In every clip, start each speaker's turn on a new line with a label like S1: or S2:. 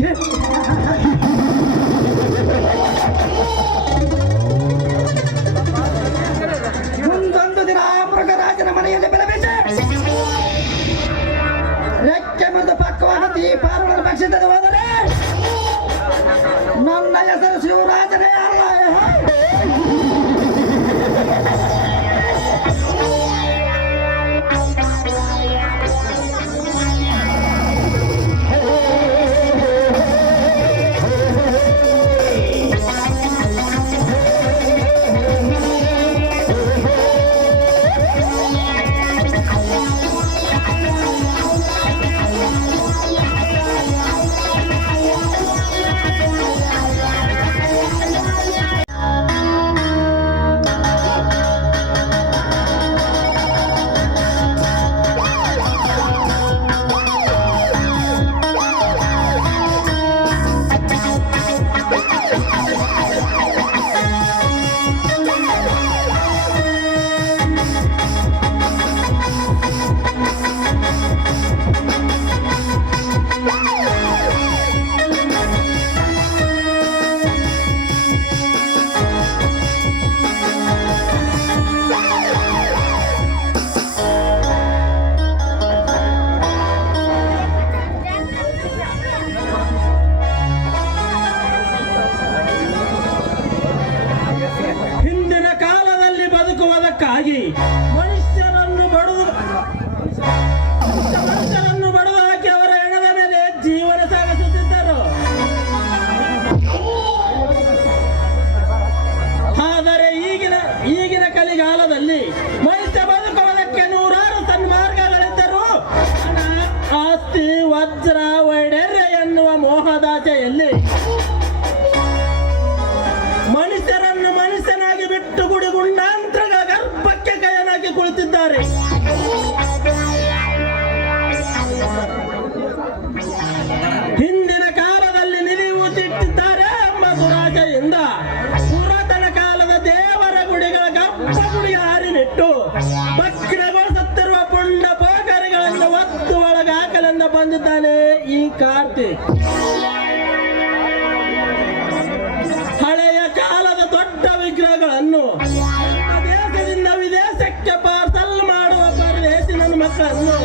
S1: Yeah. ವಜ್ರ ಎನ್ನುವ ಮೋಹದಾಚೆಯಲ್ಲಿ ಮನುಷ್ಯರನ್ನು ಮನುಷ್ಯನಾಗಿ ಬಿಟ್ಟು ಗುಡಿ ಗುಂಡಾಂತರಗಳ ಗರ್ಭಕ್ಕೆ ಕೈಯನಾಗಿ ಕುಳಿತಿದ್ದಾರೆ. ಹಿಂದಿನ ಕಾಲದಲ್ಲಿ ನಿಲಿಯುತ್ತಿದ್ದಾರೆ ಎಂಬ ದುರಾಶೆಯಿಂದ ಬಂದಿದ್ದಾನೆ ಈ ಕಾರ್ತಿಕ್. ಹಳೆಯ ಕಾಲದ ದೊಡ್ಡ ವಿಗ್ರಹಗಳನ್ನು ದೇಶದಿಂದ ವಿದೇಶಕ್ಕೆ ಪಾರ್ಸಲ್ ಮಾಡುವ ಪರದೇಶಿ ನನ್ನ ಮಕ್ಕಳನ್ನು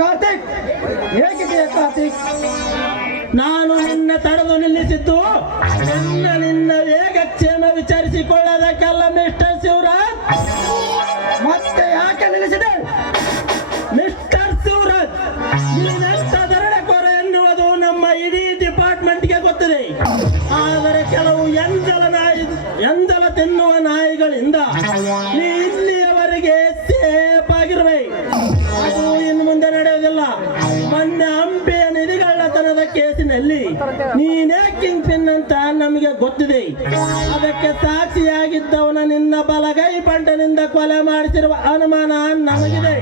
S1: ಕಾರ್ತಿಕ್?
S2: ಹೇಗಿದೆ ಕಾರ್ತಿಕ್?
S1: ನಾನು ನಿನ್ನ ತಡೆದು ನಿಲ್ಲಿಸಿದ್ದು ನಿನ್ನ ನಿನ್ನ ವೇಗಕ್ಷೇಮ ವಿಚಾರಿಸಿಕೊಳ್ಳದಕ್ಕೆಲ್ಲ ಮಿಸ್ಟರ್ ಶಿವರಾಜ್.
S2: ಮತ್ತೆ ಯಾಕೆ ನಿಲ್ಲಿಸಿದೆ?
S1: ಕೇಸಿನಲ್ಲಿ ನೀನೇ ಕಿಂಗ್ ಪಿನ್ ಅಂತ ನಮಗೆ ಗೊತ್ತಿದೆ? ಅದಕ್ಕೆ ಸಾಕ್ಷಿಯಾಗಿದ್ದವನ ನಿನ್ನ ಬಲಗೈ ಬಂಟನಿಂದ ಕೊಲೆ ಮಾಡಿಸಿರುವ ಅನುಮಾನ ನಮಗಿದೆ.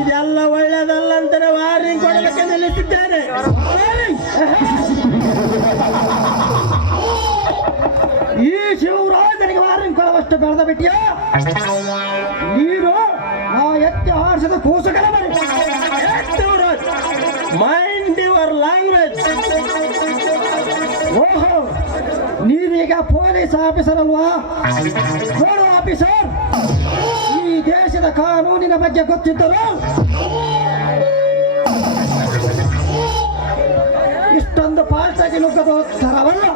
S1: ಇದೆಲ್ಲ ಒಳ್ಳೆಯದಲ್ಲ ಅಂತಾನೆ ವಾರ್ನಿಂಗ್ ಕೊಡಲಿಕ್ಕೆ ನಿಲ್ಲಿಸಿದ್ದೇನೆ.
S2: ಈ ಶಿವರಾಜನಿಗೆ ವಾರಿಂಗ್ ಕೊಡುವಷ್ಟು ಬೆಳೆದ ಬಿಟ್ಟಿಯ? ಪೊಲೀಸ್ ಆಫೀಸರ್ ಅಲ್ವಾ ನೋಡು ಆಫೀಸರ್. ಈ ದೇಶದ ಕಾನೂನಿನ ಬಗ್ಗೆ ಗೊತ್ತಿದ್ದರು ಇಷ್ಟೊಂದು ಪಾಲ್ಸಾಗಿ ನುಗ್ಗದ ತರವಲ್ಲ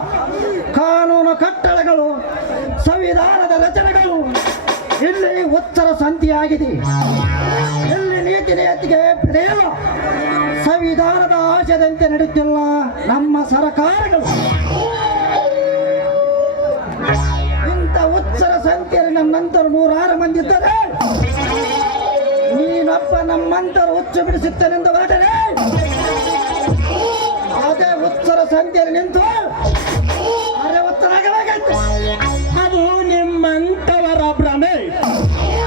S2: ಕಾನೂನು ಕಟ್ಟಳೆಗಳು, ಸಂವಿಧಾನದ ರಚನೆಗಳು. ಇಲ್ಲಿ ಉತ್ತರ ಸಂತಿಯಾಗಿದೆ ಇಲ್ಲಿ ನೀತಿ ನೇತಿಗೆ ಬೆಲೆಯಿಲ್ಲ. ಸಂವಿಧಾನದ ಆಶಯದಂತೆ ನಡೆಯುತ್ತಿಲ್ಲ ನಮ್ಮ ಸರ್ಕಾರಗಳು. ಸಂಖ್ಯೆಯಲ್ಲಿ ನಮ್ಮಂತರ ನೂರಾರು ಮಂದಿ ಇದ್ದಾರೆ. ನೀನಪ್ಪ ನಮ್ಮಂತರು ಹುಚ್ಚು ಬಿಡಿಸುತ್ತೇನೆಂದು ಹೊರಟನೆ ಅದೇ ಉತ್ತರ ಸಂಖ್ಯೆಯಲ್ಲಿ ನಿಂತು ಅರೆ ಉತ್ತರಾಗಬೇಕಾಯ್ತು
S1: ಅದು ನಿಮ್ಮಂತವರ ಭ್ರಮೆ.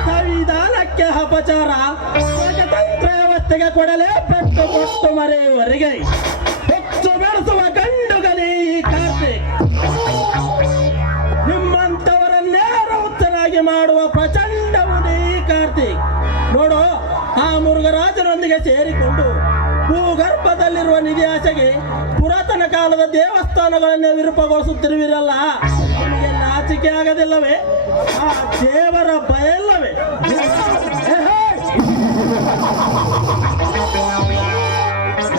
S1: ಸಂವಿಧಾನಕ್ಕೆ ಅಪಚಾರ. ಪ್ರಜಾತಂತ್ರ ವ್ಯವಸ್ಥೆಗೆ ಕೊಡಲೇ ಪೆಟ್ಟು ಕೊಟ್ಟು ಮರೆಯುವವರೆಗೆ ಸೇರಿಕೊಂಡು ಭೂಗರ್ಭದಲ್ಲಿರುವ ನಿಧಿ ಆಸೆಗೆ ಪುರಾತನ ಕಾಲದ ದೇವಸ್ಥಾನಗಳನ್ನೇ ವಿರೂಪಗೊಳಿಸುತ್ತಿರುವಿರಲ್ಲ? ನಿಮಗೆ ನಾಚಿಕೆ ಆಗದಿಲ್ಲವೇ? ಆ ದೇವರ ಭಯ ಇಲ್ಲವೇ
S2: ಏ ಹೇ!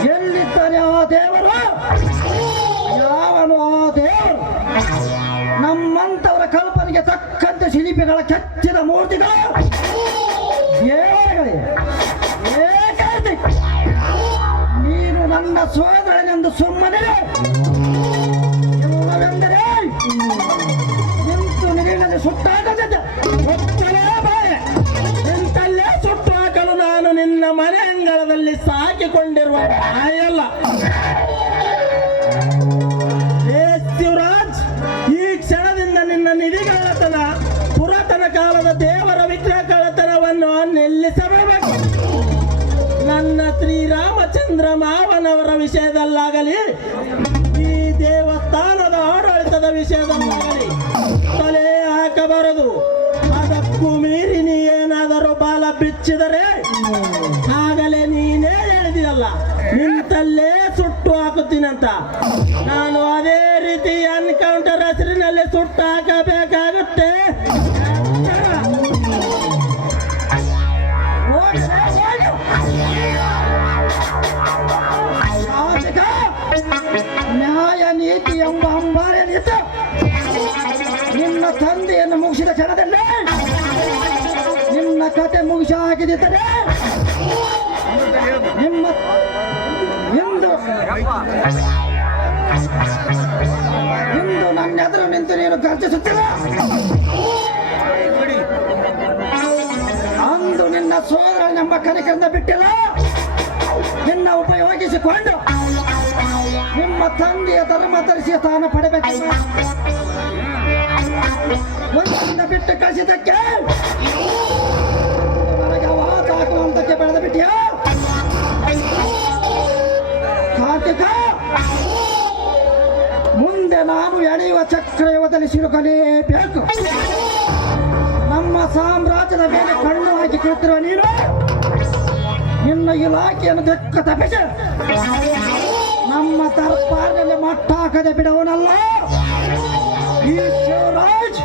S2: ಎಲ್ಲಿದ್ದಾನೆ ಆ ದೇವರು? ಯಾವನು ಆ ದೇವರು? ನಮ್ಮಂತವರ ಕಲ್ಪನೆಗೆ ತಕ್ಕಂತೆ ಶಿಲ್ಪಿಗಳ ಕೆತ್ತಿದ ಮೂರ್ತಿಗಳು ಸೋದರನೆಂದು ಸುಮ್ಮನೆ ಇಲ್ಲವೆಂದರೆ ನಿಂತು ಸುಟ್ಟಾಗದಿದ್ದೆ
S1: ಒತ್ತಲೇ ಭಯ ನಿಂತಲ್ಲೇ ಸುಟ್ಟು ಹಾಕಲು ನಾನು ನಿನ್ನ ಮನೆ ಅಂಗಳದಲ್ಲಿ ಸಾಕಿಕೊಂಡಿರುವ ನಾಯಲ್ಲ ವಿಷಯದಲ್ಲಾಗಲಿ, ಈ ದೇವಸ್ಥಾನದ ಆಡಳಿತದ ವಿಷಯದಲ್ಲಾಗಲಿ ತಲೆ ಹಾಕಬಾರದು. ಅದಕ್ಕೂ ಮೀರಿ ನೀ ಏನಾದರೂ ಬಾಲ ಬಿಚ್ಚಿದರೆ ಆಗಲೇ ನೀನೇ ಹೇಳಿದೆಯಲ್ಲ, ನಿಂತಲ್ಲೇ ಸುಟ್ಟು ಹಾಕುತ್ತೀನಂತ. ನಾನು ಅದೇ ರೀತಿ ಎನ್ಕೌಂಟರ್ ಹೆಸರಿನಲ್ಲಿ ಸುಟ್ಟು ಹಾಕಬೇಕಾಗುತ್ತೆ.
S2: ನೀತಿ ಎಂಬ ಅಂಬಾರಿ ನಿಂತು. ನಿನ್ನ ತಂದೆಯನ್ನು ಮುಗಿಸಿದ ಕ್ಷಣದಲ್ಲಿ ನಿನ್ನ ಕತೆ ಮುಗಿಸಿ ಹಾಕಿದಿದ್ದರೆ ನಿಮ್ಮ ಇಂದು ಇಂದು ನನ್ನ ಎದುರು ನಿಂತು ನೀನು ಗರ್ಜಿಸುತ್ತಿಲ್ಲ ಅಂದು ನಿನ್ನ ಸೋದರ ಎಂಬ ಕನಿಕರಿಂದ ಬಿಟ್ಟಿಲ್ಲ. ನಿನ್ನ ಉಪಯೋಗಿಸಿಕೊಂಡು ನಿಮ್ಮ ತಂದೆಯ ಧರ್ಮ ಧರಿಸಿ ಸ್ಥಾನ ಪಡೆಬೇಕು ಒಂದಿಂದ ಬಿಟ್ಟು ಕಳಿಸಿದ್ದಕ್ಕೆ. ಹಾಕುವಂತಕ್ಕೆ ಬೆಳೆದು ಬಿಟ್ಟಿಯ? ಕಾರ್ತಿಕ ಮುಂದೆ ನಾನು ಎಳೆಯುವ ಚಕ್ರಯುವದಲ್ಲಿ ಸಿಲುಕಲೇಬೇಕು. ನಮ್ಮ ಸಾಮ್ರಾಜ್ಯದ ಮೇಲೆ ಕಣ್ಣು ಹಾಕಿ ಕೂತಿರುವ ನೀನು ನಿನ್ನ ಇಲಾಖೆಯನ್ನು ದಕ್ಕ ತಪ್ಪಿಸಿ. ನಮ್ಮ ದರ್ಬಾರ್ನಲ್ಲಿ ಮಟ್ಟ ಹಾಕದೆ ಬಿಡವನಲ್ಲ ಈ ಶಿವರಾಜ್!